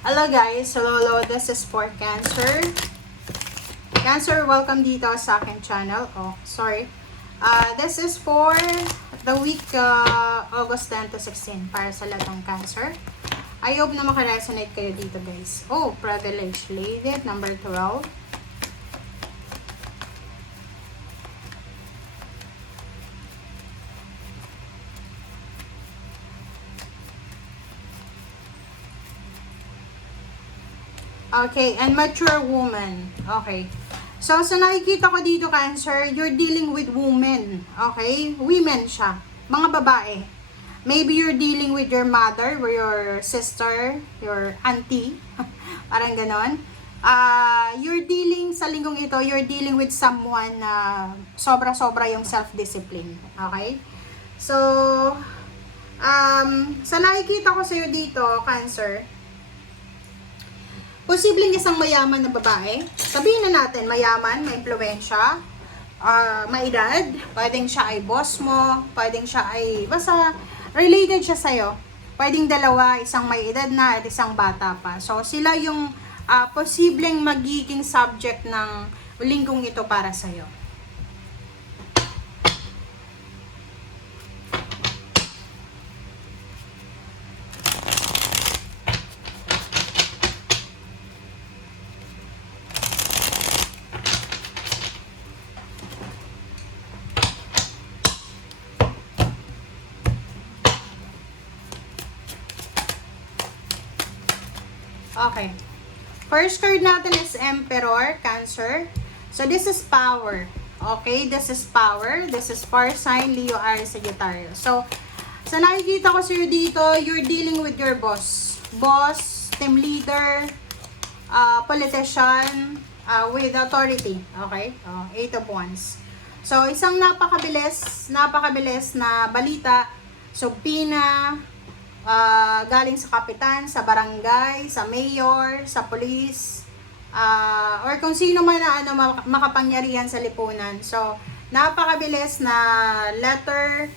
Hello guys, hello, this is for Cancer. Cancer, welcome dito sa aking channel. Oh, sorry. This is for the week August 10 to 16 para sa lahat ng Cancer. I hope na makaresonate kayo dito guys. Oh, privileged lady, number 12. Okay, and mature woman. Okay. So, sa nakikita ko dito, Cancer, you're dealing with women. Okay? Women siya. Mga babae. Maybe you're dealing with your mother, or your sister, your auntie. Parang ganon. You're dealing, sa linggong ito, you're dealing with someone na sobra-sobra yung self-discipline. Okay? So, sa nakikita ko sa'yo dito, Cancer, posibleng isang mayaman na babae. Sabihin na natin, mayaman, may impluwensya, may edad, pwedeng siya ay boss mo, pwedeng siya ay, basta related siya sa'yo. Pwedeng dalawa, isang may edad na at isang bata pa. So, sila yung posibleng magiging subject ng linggong ito para sa'yo. Okay. First card natin is Emperor, Cancer. So, this is power. Okay? This is power. This is fire sign, Leo, Aries, Sagittarius. So, sa nakikita ko sa'yo dito, you're dealing with your boss. Boss, team leader, politician, with authority. Okay? Eight of Wands. So, isang napakabilis na balita. Subpina, galing sa kapitan, sa barangay, sa mayor, sa police, or kung sino man na makapangyarihan sa lipunan. So, napakabilis na letter,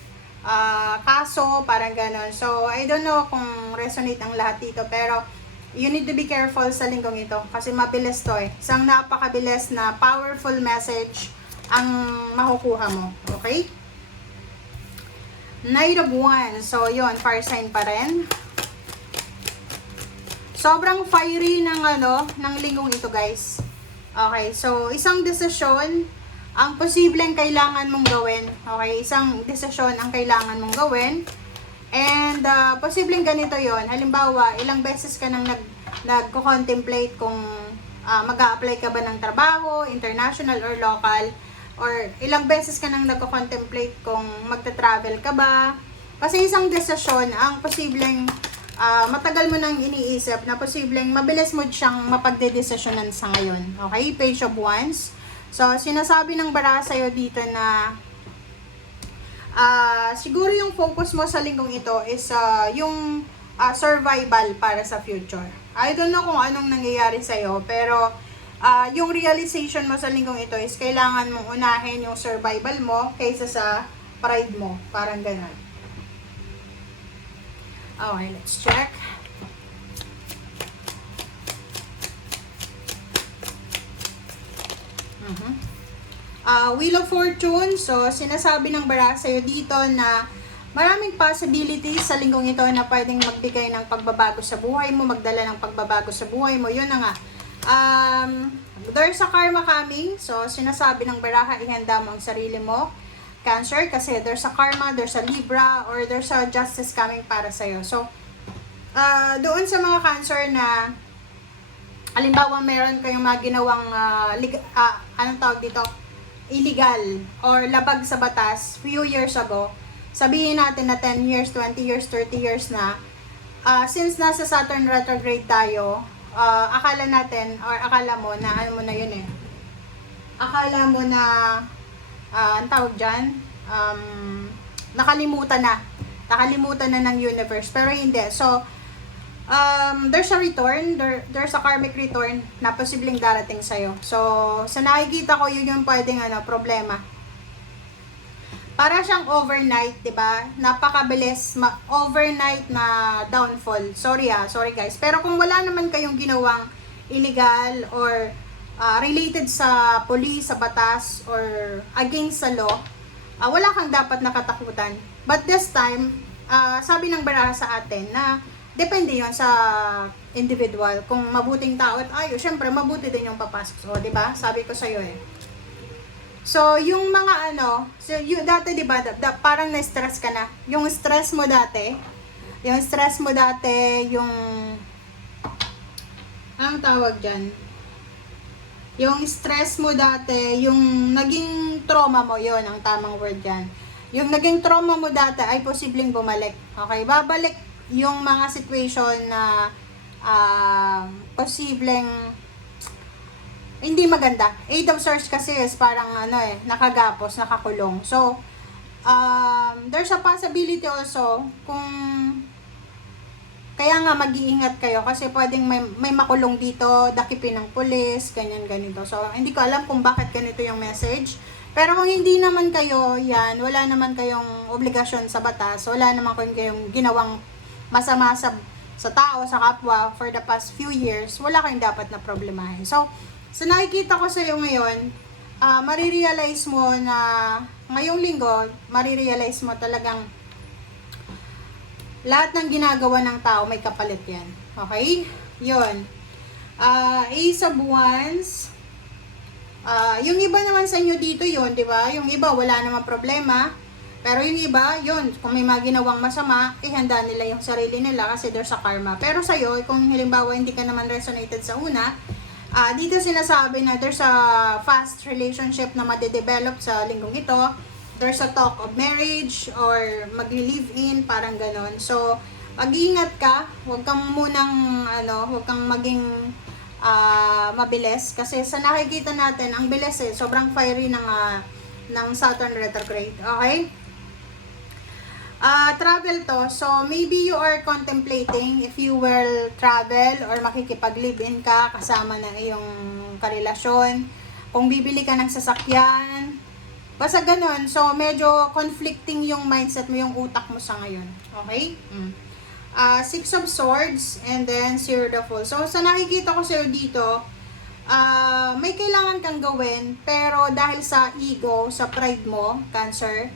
kaso, parang ganon. So, I don't know kung resonate ang lahat dito, pero you need to be careful sa linggong ito kasi mabilis to eh. Isang napakabilis na powerful message ang makukuha mo. Okay? Knight of Wands. So, yun, fire sign pa rin. Sobrang fiery ng linggong ito, guys. Okay, so, isang desisyon ang posibleng kailangan mong gawin. Okay, isang desisyon ang kailangan mong gawin. And, posibleng ganito yon. Halimbawa, ilang beses ka nang nagko-contemplate kung mag-a-apply ka ba ng trabaho, international or local. Or ilang beses ka nang nagko-contemplate kung magta-travel ka ba. Kasi isang desisyon ang posibleng matagal mo nang iniisip na posibleng mabilis mo siyang mapagdedesisyonan sa ngayon. Okay? Page of Wands. So, sinasabi ng bara sa'yo dito na siguro yung focus mo sa linggong ito is yung survival para sa future. I don't know kung anong nangyayari sa'yo, pero yung realization mo sa linggong ito is kailangan mong unahin yung survival mo kaysa sa pride mo. Parang ganun. Okay, let's check. Wheel of Fortune. So, sinasabi ng bara sa'yo dito na maraming possibilities sa linggong ito na pwedeng magbigay ng pagbabago sa buhay mo, magdala ng pagbabago sa buhay mo. Yun na nga. There's a karma coming. So, sinasabi ng baraha, ihanda mo ang sarili mo, Cancer, kasi there's a karma, there's a Libra, or there's a justice coming para sa'yo. So, doon sa mga Cancer na halimbawa meron kayong mga ginawang anong tawag dito? Illegal or labag sa batas few years ago, sabihin natin na 10 years, 20 years, 30 years na, since nasa Saturn retrograde tayo, akala natin or akala mo na ano mo na yun eh. Akala mo na ang tawag dyan, nakalimutan na ng universe, pero hindi. So, there's a return, there's a karmic return na posibleng darating sa'yo. So, sa nakikita ko, yun yung pwedeng problema. para siyang overnight, 'di ba? Napakabilis overnight na downfall. Sorry guys. Pero kung wala naman kayong ginawang illegal or related sa police, sa batas or against sa law, wala kang dapat nakatakutan. But this time, sabi ng baraha sa atin na depende 'yon sa individual. Kung mabuting tao at ayos, syempre mabuti din yung papasok. So, 'di ba? Sabi ko sa iyo eh. So, yung mga so, dati, di ba, parang na-stress ka na. Yung stress mo dati, anong tawag dyan? Yung stress mo dati, yung naging trauma mo, yon ang tamang word dyan. Yung naging trauma mo dati ay posibleng bumalik. Okay, babalik yung mga situation na posibleng hindi maganda. Eight of Swords kasi is parang nakagapos, nakakulong. So, there's a possibility also kung kaya nga mag-iingat kayo kasi pwedeng may makulong dito, dakipin ng pulis, ganyan ganito. So, hindi ko alam kung bakit ganito yung message. Pero kung hindi naman kayo, yan, wala naman kayong obligasyon sa batas, wala naman kayong ginawang masama sa tao, sa kapwa for the past few years, wala kayong dapat na problemahin. So nakikita ko sa iyo ngayon, marirealize mo na ngayong linggo, marirealize mo talagang lahat ng ginagawa ng tao may kapalit yan. Okay? Yun. Ace of Wands. Yung iba naman sa inyo dito yun, di ba? Yung iba wala namang problema. Pero yung iba, yun, kung may mga ginawang masama, ihanda nila yung sarili nila kasi there's a karma. Pero sa'yo, kung halimbawa hindi ka naman resonated sa una, dito sinasabi na there's a fast relationship na madedevelop sa linggong ito. There's a talk of marriage or mag-live-in, parang ganon. So, mag-iingat ka, huwag kang maging mabilis. Kasi sa nakikita natin, ang bilis sobrang fiery ng Saturn retrograde. Okay? Travel to. So, maybe you are contemplating if you will travel or makikipag-live-in ka kasama na iyong karelasyon. Kung bibili ka ng sasakyan. Basta ganun. So, medyo conflicting yung mindset mo, yung utak mo sa ngayon. Okay? Six of Swords and then Zero the Fool. So, sa nakikita ko sa'yo dito, may kailangan kang gawin pero dahil sa ego, sa pride mo, Cancer,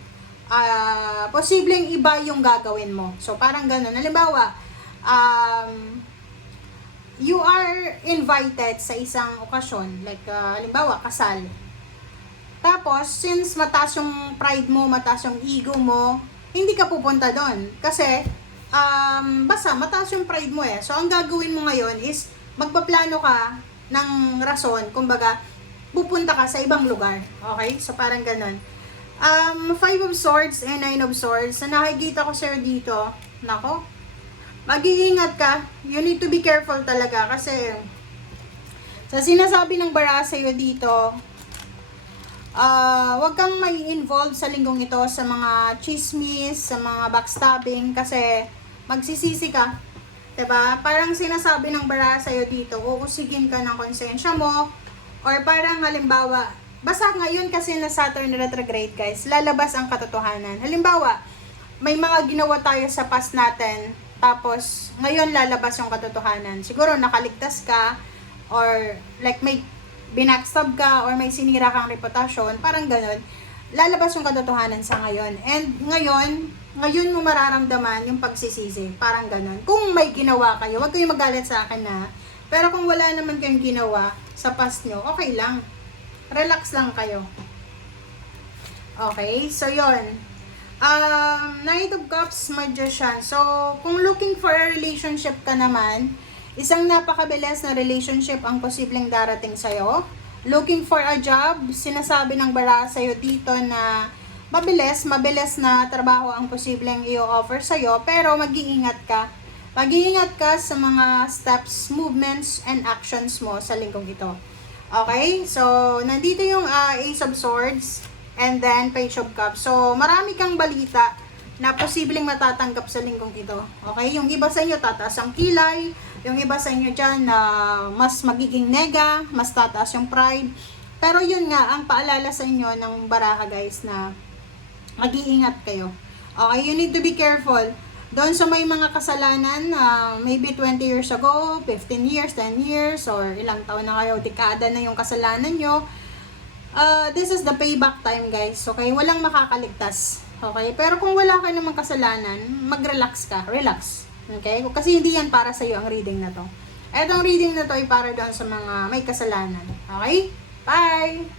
posibleng iba yung gagawin mo. So, parang ganun. Halimbawa, you are invited sa isang okasyon. Like, halimbawa, kasal. Tapos, since mataas yung pride mo, mataas yung ego mo, hindi ka pupunta doon. Kasi, basta mataas yung pride mo eh. So, ang gagawin mo ngayon is, magpaplano ka ng rason. Kumbaga, pupunta ka sa ibang lugar. Okay? So, parang ganun. Five of Swords and Nine of Swords. Na nakikita ko sir dito, nako, mag-iingat ka. You need to be careful talaga kasi sa sinasabi ng baraha sa'yo dito, wag kang may involved sa linggong ito sa mga chismis, sa mga backstabbing kasi magsisisi ka. Diba? Parang sinasabi ng baraha sa'yo dito, uusigin ka ng konsensya mo or parang halimbawa, basta ngayon kasi na Saturn retrograde guys, lalabas ang katotohanan. Halimbawa, may mga ginawa tayo sa past natin, tapos ngayon lalabas yung katotohanan. Siguro nakaligtas ka, or like may binackstab ka, or may sinira kang reputasyon, parang ganun. Lalabas yung katotohanan sa ngayon. And ngayon mo mararamdaman yung pagsisisi, parang ganun. Kung may ginawa kayo, huwag kayong magalit sa akin na, pero kung wala naman kayong ginawa sa past nyo, okay lang. Relax lang kayo. Okay, so yun. Knight of Cups, Magician. So, kung looking for a relationship ka naman, isang napakabilis na relationship ang posibleng darating sa'yo. Looking for a job, sinasabi ng baraha sa'yo dito na mabilis na trabaho ang posibleng i-offer sa'yo, pero mag-iingat ka. Mag-iingat ka sa mga steps, movements, and actions mo sa linggong ito. Okay? So, nandito yung Ace of Swords and then Page of Cups. So, marami kang balita na posibleng matatanggap sa linggong ito. Okay? Yung iba sa inyo tataas ang kilay, yung iba sa inyo dyan na mas magiging nega, mas tataas yung pride. Pero yun nga, ang paalala sa inyo ng baraha guys na mag-iingat kayo. Okay, you need to be careful. Doon sa may mga kasalanan, maybe 20 years ago, 15 years, 10 years, or ilang taon na kayo, dekada na yung kasalanan nyo, this is the payback time, guys. Okay, walang makakaligtas. Okay, pero kung wala ka namang kasalanan, mag-relax ka, relax. Okay, kasi hindi yan para sa'yo ang reading na to. Etong reading na to ay para doon sa mga may kasalanan. Okay, bye!